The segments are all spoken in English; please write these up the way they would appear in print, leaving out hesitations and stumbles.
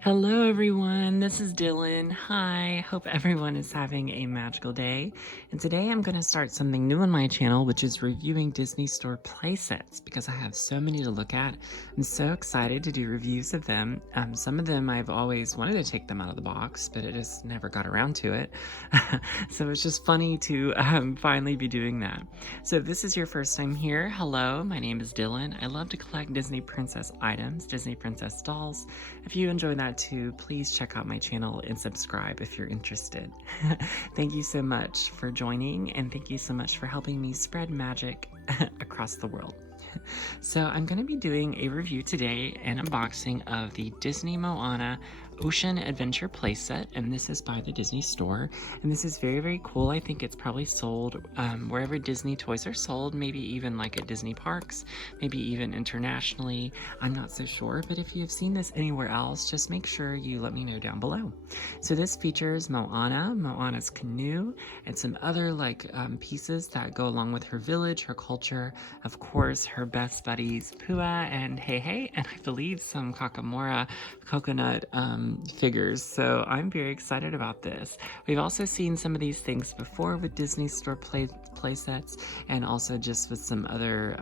Hello everyone, this is Dylan. Hi, hope everyone is having a magical day. And today I'm going to start something new on my channel, which is reviewing Disney Store playsets because I have so many to look at. I'm so excited to do reviews of them. Some of them I've always wanted to take them out of the box, but it just never got around to it. So it's just funny to finally be doing that. So if this is your first time here, hello, my name is Dylan. I love to collect Disney princess items, Disney princess dolls. If you enjoy that too, please check out my channel and subscribe if you're interested. Thank you so much for joining, and thank you so much for helping me spread magic across the world. So I'm going to be doing a review today, an unboxing of the Disney Moana Ocean Adventure Playset, and this is by the Disney Store, and this is very, very cool. I think it's probably sold wherever Disney toys are sold, maybe even like at Disney parks, maybe even internationally. I'm not so sure, but if you've seen this anywhere else, just make sure you let me know down below. So this features Moana's canoe, and some other pieces that go along with her village, her culture, of course, her best buddies, Pua and Hei Hei, and I believe some Kakamora coconut figures. So I'm very excited about this. We've also seen some of these things before with Disney Store playsets, and also just with some other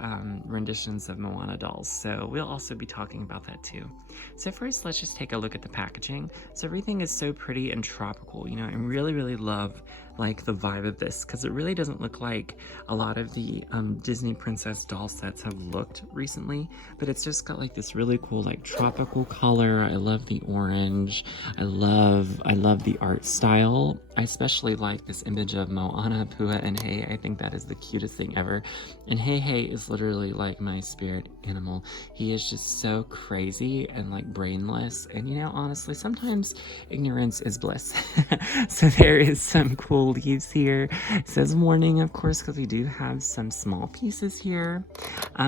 renditions of Moana dolls. So we'll also be talking about that too. So first, let's just take a look at the packaging. So everything is so pretty and tropical. You know, I really, really love like the vibe of this because it really doesn't look like a lot of the Disney princess doll sets have looked recently, but it's just got like this really cool like tropical color. I love the orange. I love the art style. I especially like this image of Moana, Pua, and Hei. I think that is the cutest thing ever. And Hei Hei is literally like my spirit animal. He is just so crazy and like brainless. And you know, honestly, sometimes ignorance is bliss. So there is some cool leaves here. It says warning, of course, because we do have some small pieces here.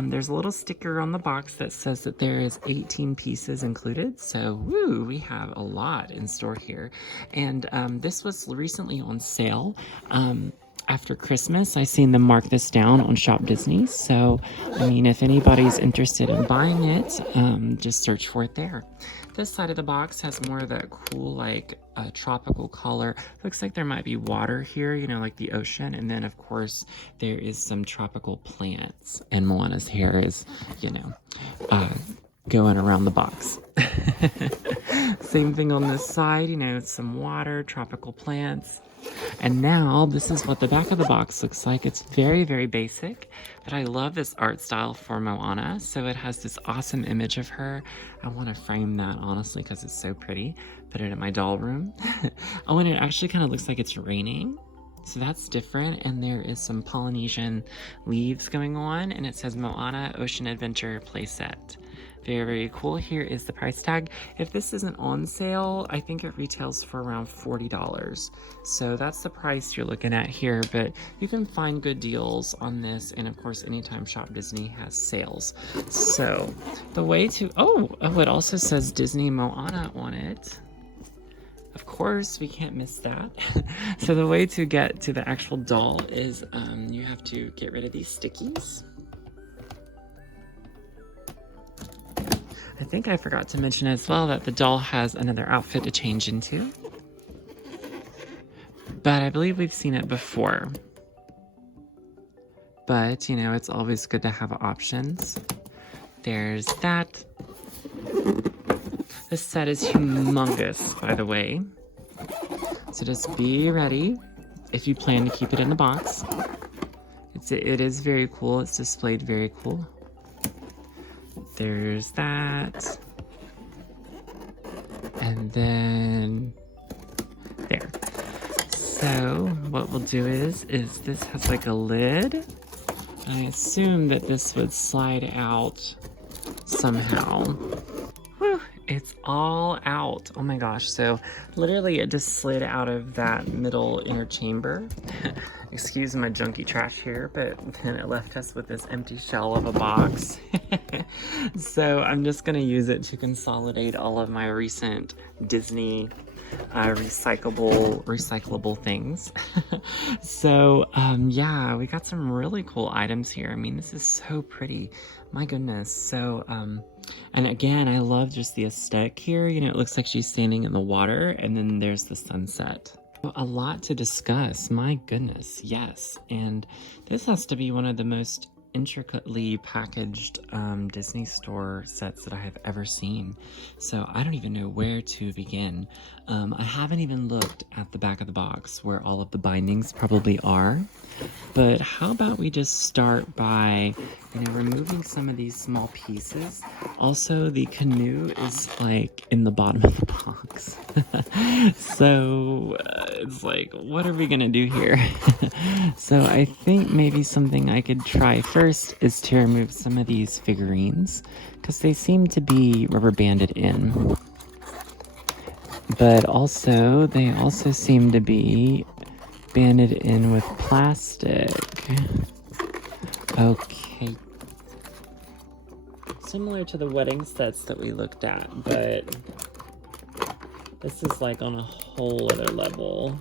There's a little sticker on the box that says that there is 18 pieces included. So woo, we have a lot in store here. And this was recently on sale. After Christmas, I seen them mark this down on ShopDisney. So, I mean, if anybody's interested in buying it, just search for it there. This side of the box has more of that cool, like, tropical color. Looks like there might be water here, you know, like the ocean. And then, of course, there is some tropical plants. And Moana's hair is, you know, going around the box. Same thing on this side, you know, some water, tropical plants. And now this is what the back of the box looks like. It's very, very basic, but I love this art style for Moana. So it has this awesome image of her. I want to frame that honestly because it's so pretty. Put it in my doll room. Oh, and it actually kind of looks like it's raining. So that's different, and there is some Polynesian leaves going on, and it says Moana Ocean Adventure Playset. Very, very cool. Here is the price tag. If this isn't on sale, I think it retails for around $40. So that's the price you're looking at here, but you can find good deals on this, and of course, anytime ShopDisney has sales. So the way to, oh, it also says Disney Moana on it. Of course, we can't miss that. So the way to get to the actual doll is you have to get rid of these stickies. I think I forgot to mention as well that the doll has another outfit to change into. But I believe we've seen it before. But, you know, it's always good to have options. There's that. This set is humongous, by the way. So just be ready if you plan to keep it in the box. It is very cool. It's displayed very cool. There's that. And then there. So what we'll do is this has like a lid. I assume that this would slide out somehow. Whew, it's all out. Oh my gosh. So literally it just slid out of that middle inner chamber. Excuse my junky trash here, but then it left us with this empty shell of a box. So I'm just gonna use it to consolidate all of my recent Disney recyclable things. So yeah, we got some really cool items here. I mean, this is so pretty. My goodness. So And again, I love just the aesthetic here. You know, it looks like she's standing in the water, and then there's the sunset. A lot to discuss, my goodness, yes. And this has to be one of the most intricately packaged Disney store sets that I have ever seen. So I don't even know where to begin. I haven't even looked at the back of the box where all of the bindings probably are. But how about we just start by, you know, removing some of these small pieces. Also, the canoe is like in the bottom of the box. So it's like, what are we gonna do here? So I think maybe something I could try first is to remove some of these figurines because they seem to be rubber banded in. But also, they also seem to be banded in with plastic. Okay. Similar to the wedding sets that we looked at, but this is like on a whole other level.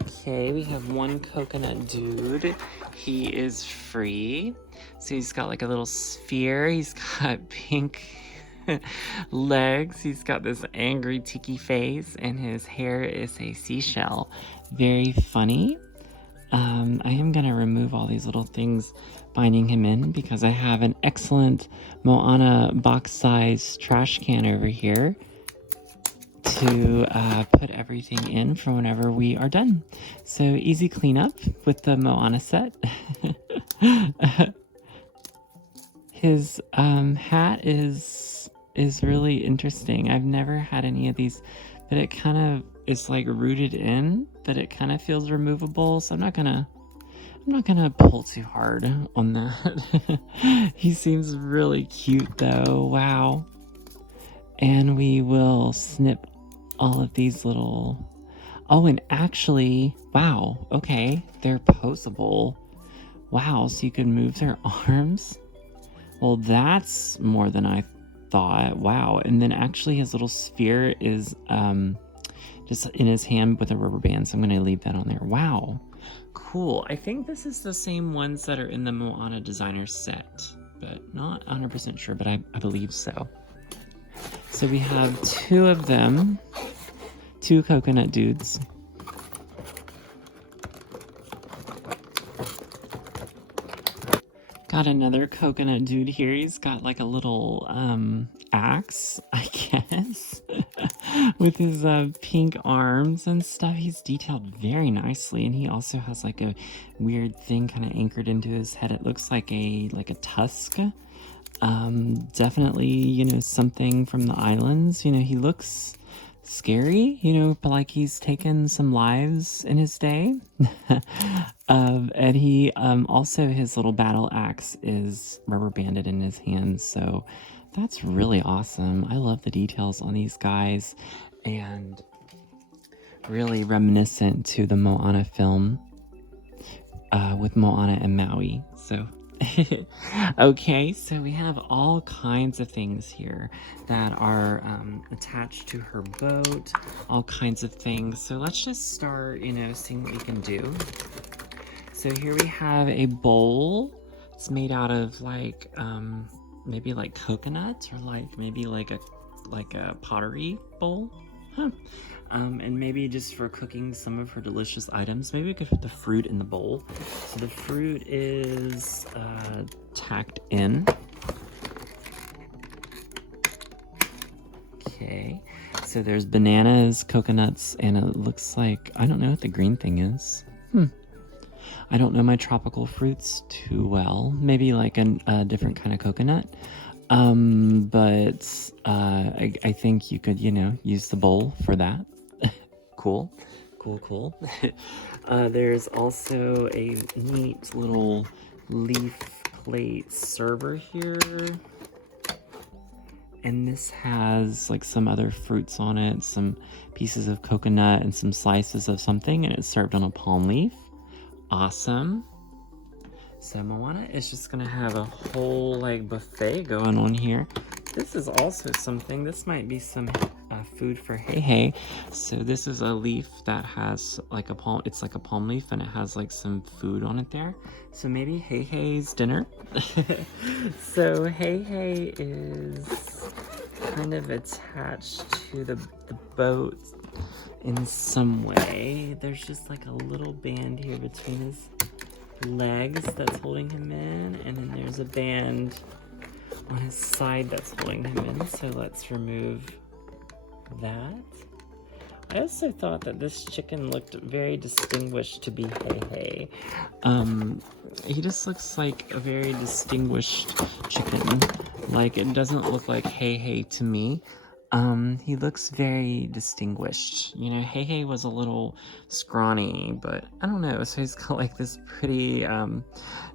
Okay, we have one coconut dude. He is free. So he's got like a little sphere. He's got pink legs. He's got this angry tiki face, and his hair is a seashell. Very funny. I am gonna remove all these little things binding him in because I have an excellent Moana box size trash can over here to put everything in for whenever we are done. So easy cleanup with the Moana set. His hat is really interesting. I've never had any of these, but it kind of is like rooted in, but it kind of feels removable. So I'm not gonna pull too hard on that. He seems really cute though. Wow. And we will snip all of these little, oh, and actually, wow, okay, they're posable. Wow, so you can move their arms. Well, that's more than I thought. Wow. And then actually his little sphere is just in his hand with a rubber band, so I'm going to leave that on there. Wow. Cool. I think this is the same ones that are in the Moana designer set, but not 100% sure, but I believe so. So we have two of them, two coconut dudes. Got another coconut dude here. He's got like a little axe, I guess, with his pink arms and stuff. He's detailed very nicely, and he also has like a weird thing kind of anchored into his head. It looks like a tusk. Definitely, you know, something from the islands. You know, he looks scary, you know, but like he's taken some lives in his day. And he also, his little battle axe is rubber banded in his hands, so that's really awesome. I love the details on these guys, and really reminiscent to the Moana film with Moana and Maui. So okay, so we have all kinds of things here that are attached to her boat, all kinds of things. So let's just start, you know, seeing what we can do. So here we have a bowl. It's made out of like maybe like coconut, or like maybe like a pottery bowl. Huh. And maybe just for cooking some of her delicious items. Maybe we could put the fruit in the bowl. So the fruit is tacked in. Okay, so there's bananas, coconuts, and it looks like, I don't know what the green thing is. I don't know my tropical fruits too well. Maybe like a different kind of coconut. But I think you could, you know, use the bowl for that. Cool. There's also a neat little leaf plate server here. And this has like some other fruits on it, some pieces of coconut and some slices of something, and it's served on a palm leaf. Awesome. So Moana is just gonna have a whole like buffet going on here. This is also something, this might be some food for Hei Hei. So this is a leaf that has like a palm, it's like a palm leaf, and it has like some food on it there. So maybe Hei Hei's dinner. So Hei Hei is kind of attached to the boat in some way. There's just like a little band here between his legs that's holding him in, and then there's a band on his side that's holding him in. So let's remove that. I also thought that this chicken looked very distinguished to be Hei Hei. He just looks like a very distinguished chicken. Like, it doesn't look like Hei Hei to me. He looks very distinguished. You know, Hei Hei was a little scrawny, but I don't know. So he's got like this pretty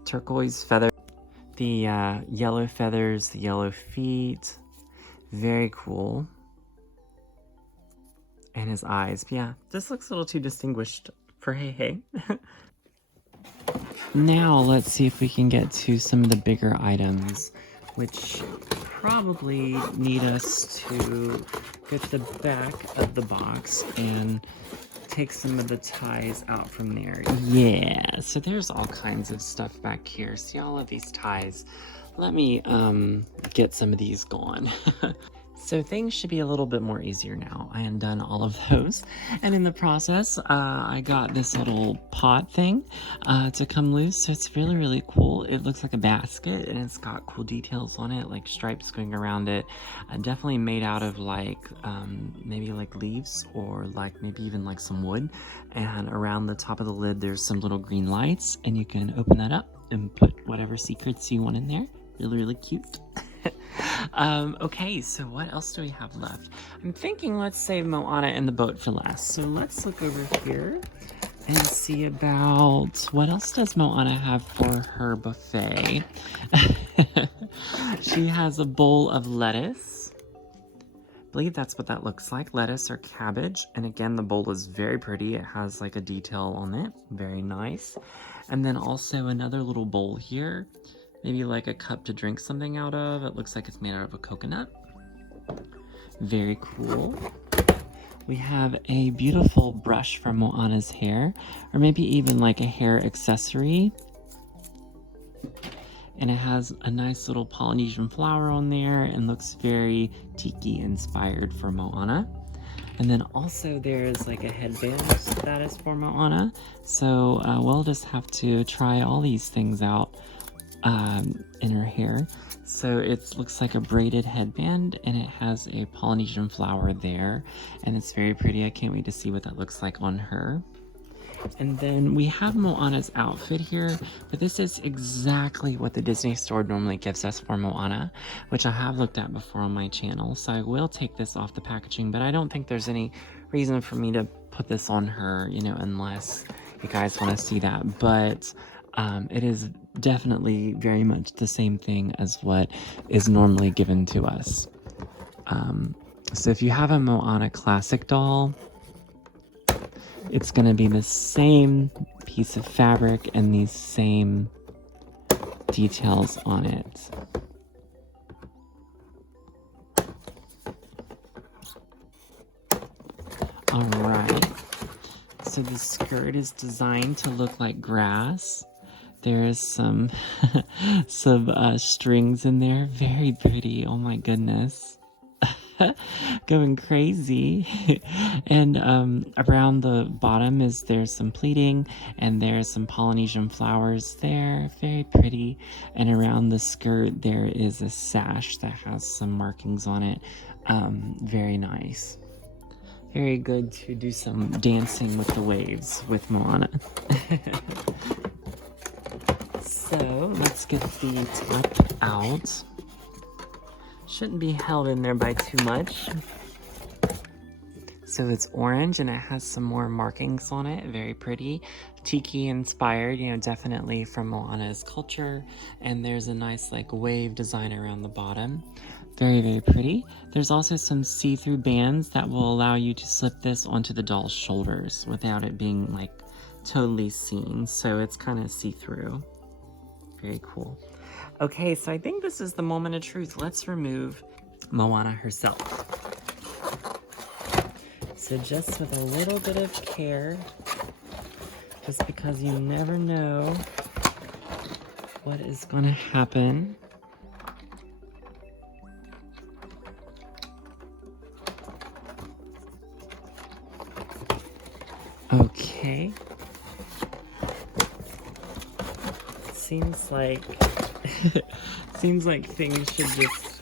turquoise feather. The yellow feathers, the yellow feet. Very cool. And his eyes. Yeah, this looks a little too distinguished for Hei Hei. Now let's see if we can get to some of the bigger items, which probably need us to get the back of the box and take some of the ties out from there. Yeah, so there's all kinds of stuff back here. See all of these ties? Let me get some of these going. So things should be a little bit more easier now. I undone all of those, and in the process, I got this little pot thing to come loose. So it's really, really cool. It looks like a basket, and it's got cool details on it, like stripes going around it. Definitely made out of like maybe like leaves, or like maybe even like some wood. And around the top of the lid, there's some little green lights, and you can open that up and put whatever secrets you want in there. Really, really cute. Okay, so what else do we have left? I'm thinking let's save Moana and the boat for last. So let's look over here and see about what else does Moana have for her buffet. She has a bowl of lettuce. I believe that's what that looks like, lettuce or cabbage. And again, the bowl is very pretty. It has like a detail on it. Very nice. And then also another little bowl here. Maybe like a cup to drink something out of. It looks like it's made out of a coconut. Very cool. We have a beautiful brush for Moana's hair, or maybe even like a hair accessory. And it has a nice little Polynesian flower on there and looks very tiki inspired for Moana. And then also there's like a headband that is for Moana. So we'll just have to try all these things out in her hair. So it looks like a braided headband, and it has a Polynesian flower there, and it's very pretty. I can't wait to see what that looks like on her. And then we have Moana's outfit here, but this is exactly what the Disney store normally gives us for Moana, which I have looked at before on my channel. So I will take this off the packaging, but I don't think there's any reason for me to put this on her, you know, unless you guys want to see that. But it is definitely very much the same thing as what is normally given to us. So if you have a Moana classic doll, it's going to be the same piece of fabric and these same details on it. All right. So the skirt is designed to look like grass. There's some strings in there. Very pretty. Oh my goodness. Going crazy. And around the bottom there's some pleating, and there's some Polynesian flowers there. Very pretty. And around the skirt there is a sash that has some markings on it. Very nice. Very good to do some dancing with the waves with Moana. So let's get the top out. Shouldn't be held in there by too much. So it's orange, and it has some more markings on it. Very pretty. Tiki inspired, you know, definitely from Moana's culture. And there's a nice like wave design around the bottom. Very, very pretty. There's also some see-through bands that will allow you to slip this onto the doll's shoulders without it being like totally seen. So it's kind of see-through. Very cool. Okay, so I think this is the moment of truth. Let's remove Moana herself. So just with a little bit of care, just because you never know what is going to happen. Okay. Seems like seems like things should just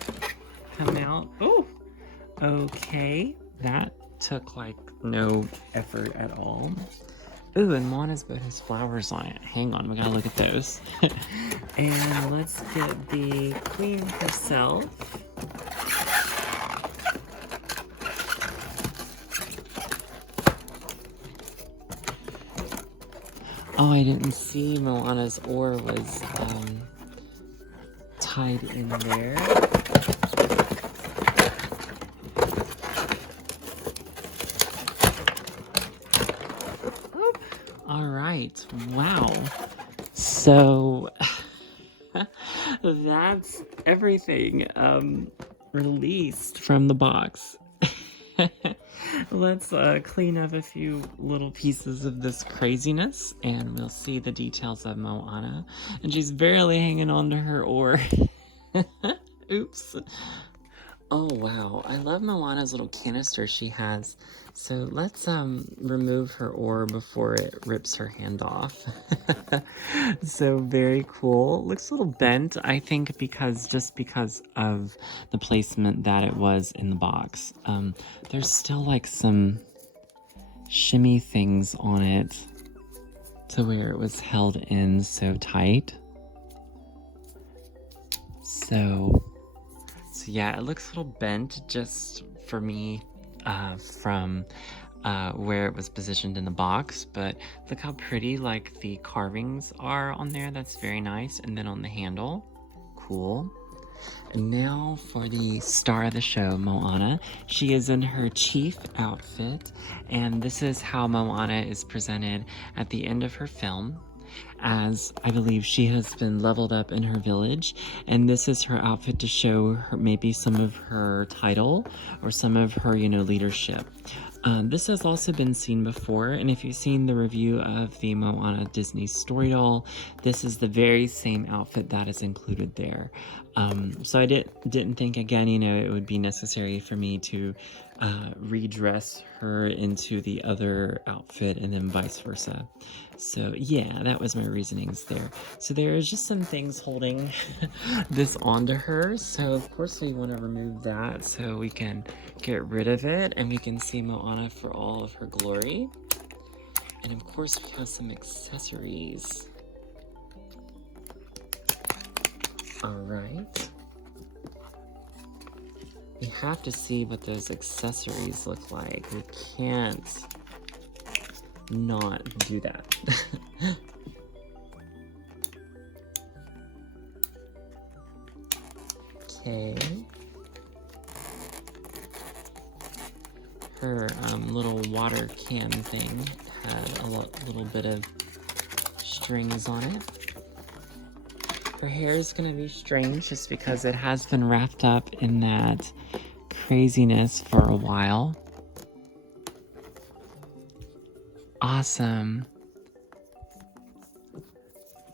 come out. Oh, okay. That took like no effort at all. Ooh, and Moana's boat has flowers on it. Hang on, we gotta look at those. And let's get the queen herself. Oh, I didn't see Moana's oar was tied in there. All right, wow. So that's everything released from the box. Let's clean up a few little pieces of this craziness, and we'll see the details of Moana. And she's barely hanging on to her oar. Oops. Oh, wow. I love Moana's little canister she has. So let's remove her oar before it rips her hand off. So very cool. Looks a little bent, I think, just because of the placement that it was in the box. There's still like some shimmy things on it to where it was held in so tight. So yeah, it looks a little bent just for me from where it was positioned in the box, but look how pretty like the carvings are on there. That's very nice. And then on the handle, cool. And now for the star of the show, Moana. She is in her chief outfit, and this is how Moana is presented at the end of her film, as I believe she has been leveled up in her village, and this is her outfit to show her maybe some of her title or some of her, leadership. This has also been seen before, and if you've seen the review of the Moana Disney story doll, this is the very same outfit that is included there. So I didn't think, again, it would be necessary for me to redress her into the other outfit and then vice versa. So yeah, that was my reasonings there. So there is just some things holding this onto her. So of course we want to remove that so we can get rid of it and we can see Moana for all of her glory. And of course we have some accessories. All right. We have to see what those accessories look like. We can't not do that. Okay. Her little water can thing had a little bit of strings on it. Her hair is going to be strange just because it has been wrapped up in that craziness for a while. Awesome.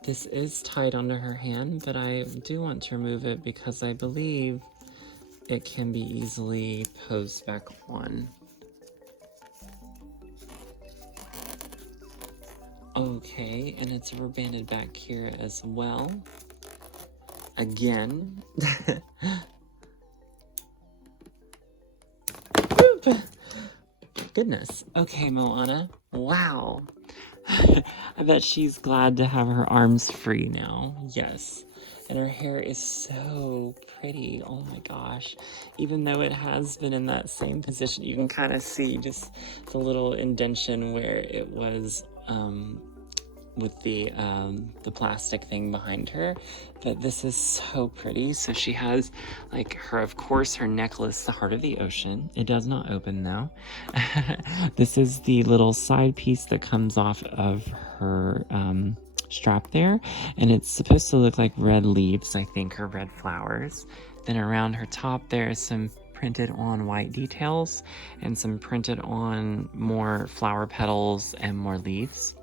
This is tied onto her hand, but I do want to remove it because I believe it can be easily posed back on. Okay, and it's rubber banded back here as well. Again. Goodness. Okay, Moana. Wow. I bet she's glad to have her arms free now. Yes. And her hair is so pretty. Oh my gosh. Even though it has been in that same position, you can kind of see just the little indentation where it was with the plastic thing behind her. But this is so pretty. So she has like of course, her necklace, the Heart of the Ocean. It does not open though. This is the little side piece that comes off of her strap there. And it's supposed to look like red leaves, I think, or red flowers. Then around her top there is some printed on white details and some printed on more flower petals and more leaves.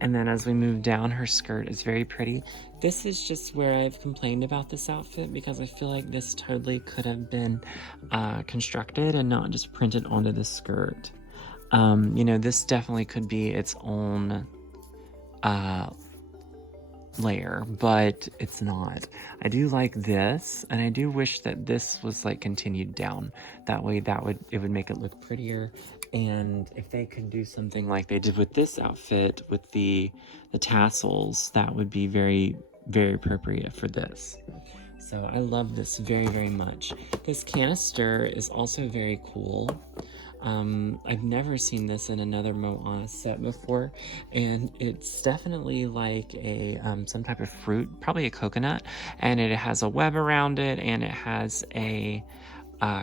And then as we move down, her skirt is very pretty. This is just where I've complained about this outfit because I feel like this totally could have been constructed and not just printed onto the skirt. You know, this definitely could be its own layer, but it's not. I do like this, and I do wish that this was like continued down. That way it would make it look prettier. And if they could do something like they did with this outfit with the tassels, that would be very, very appropriate for this. So I love this very, very much. This canister is also very cool. I've never seen this in another Moana set before, and it's definitely like a some type of fruit, probably a coconut, and it has a web around it, and it has a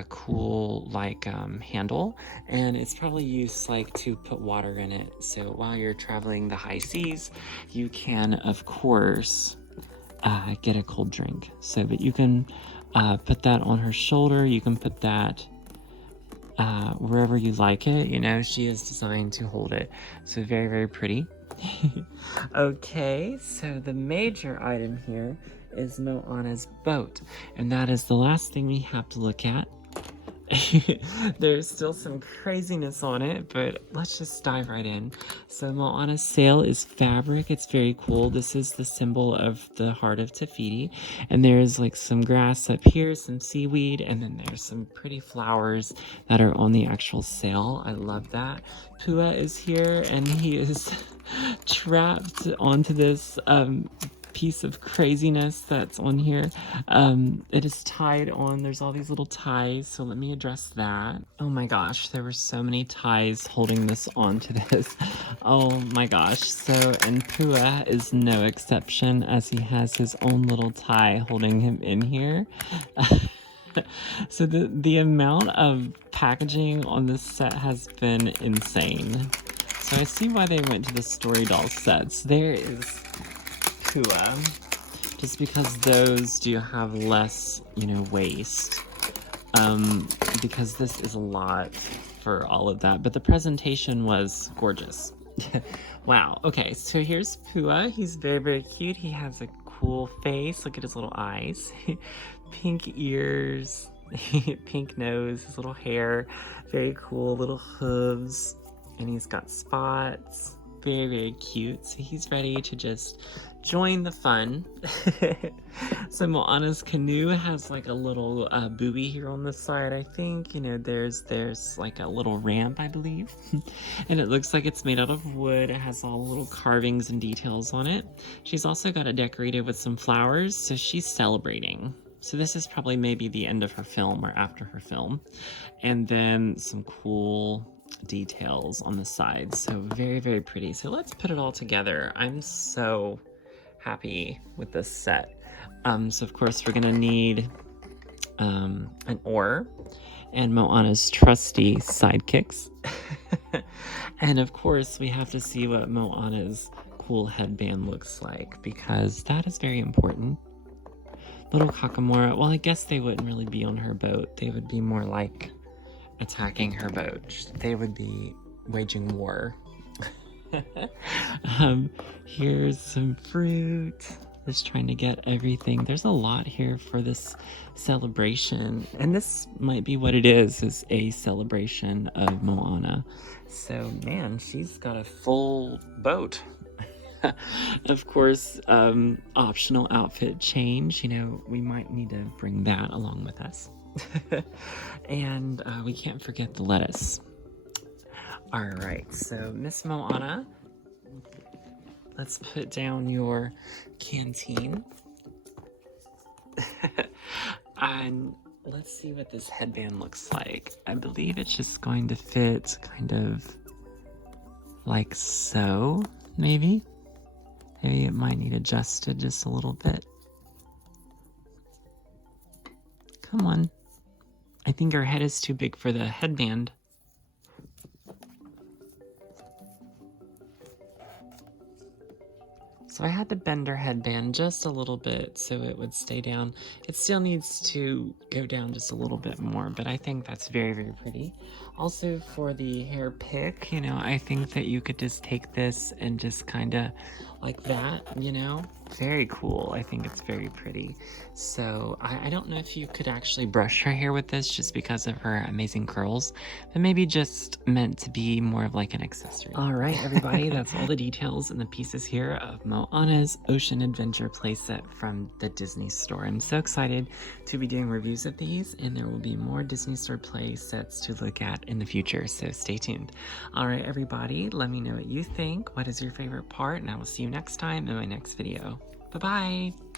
cool like handle, and it's probably used like to put water in it. So while you're traveling the high seas, you can of course get a cold drink. So, but you can put that on her shoulder. You can put that wherever you like it. You know, she is designed to hold it. So very, very pretty. Okay, so the major item here is Moana's boat, and that is the last thing we have to look at. There's still some craziness on it, but let's just dive right in. So Moana's sail is fabric. It's very cool. This is the symbol of the heart of Te Fiti, and there's like some grass up here, some seaweed, and then there's some pretty flowers that are on the actual sail. I love that. Pua is here, and he is trapped onto this piece of craziness that's on here. It is tied on. There's all these little ties, so let me address that. Oh my gosh, there were so many ties holding this onto this. Oh my gosh. So, and Pua is no exception, as he has his own little tie holding him in here. So the amount of packaging on this set has been insane. So I see why they went to the Story Doll sets. There is Pua, just because those do have less, you know, waste. Because this is a lot for all of that, but the presentation was gorgeous. Wow. Okay, so here's Pua. He's very, very cute. He has a cool face. Look at his little eyes. Pink ears, pink nose, his little hair. Very cool. Little hooves. And he's got spots. Very, very cute. So he's ready to just join the fun. So Moana's canoe has like a little buoy here on the side, I think. You know, there's like a little ramp, I believe. And it looks like it's made out of wood. It has all the little carvings and details on it. She's also got it decorated with some flowers, so she's celebrating. So this is probably maybe the end of her film or after her film. And then some cool details on the sides. So very, very pretty. So let's put it all together. I'm so happy with this set. So of course we're gonna need an oar and Moana's trusty sidekicks. And of course we have to see what Moana's cool headband looks like, because that is very important. Little Kakamora, well, I guess they wouldn't really be on her boat. They would be more like attacking her boat. They would be waging war. Here's some fruit. Just trying to get everything. There's a lot here for this celebration, and this might be what it is a celebration of Moana. So man, she's got a full boat. Of course, optional outfit change. You know, we might need to bring that along with us. And we can't forget the lettuce. All right, so Miss Moana, let's put down your canteen. And let's see what this headband looks like. I believe it's just going to fit kind of like so, maybe. Maybe it might need adjusted just a little bit. Come on. I think her head is too big for the headband. So I had to bend her headband just a little bit so it would stay down. It still needs to go down just a little bit more, but I think that's very, very pretty. Also for the hair pick, you know, I think that you could just take this and just kind of like that, you know, very cool. I think it's very pretty. So I don't know if you could actually brush her hair with this just because of her amazing curls, but maybe just meant to be more of like an accessory. All right, everybody, that's all the details and the pieces here of Moana's Ocean Adventure Playset from the Disney Store. I'm so excited to be doing reviews of these, and there will be more Disney Store play sets to look at in the future, so stay tuned. All right, everybody, let me know what you think. What is your favorite part? And I will see you next time in my next video. Bye-bye.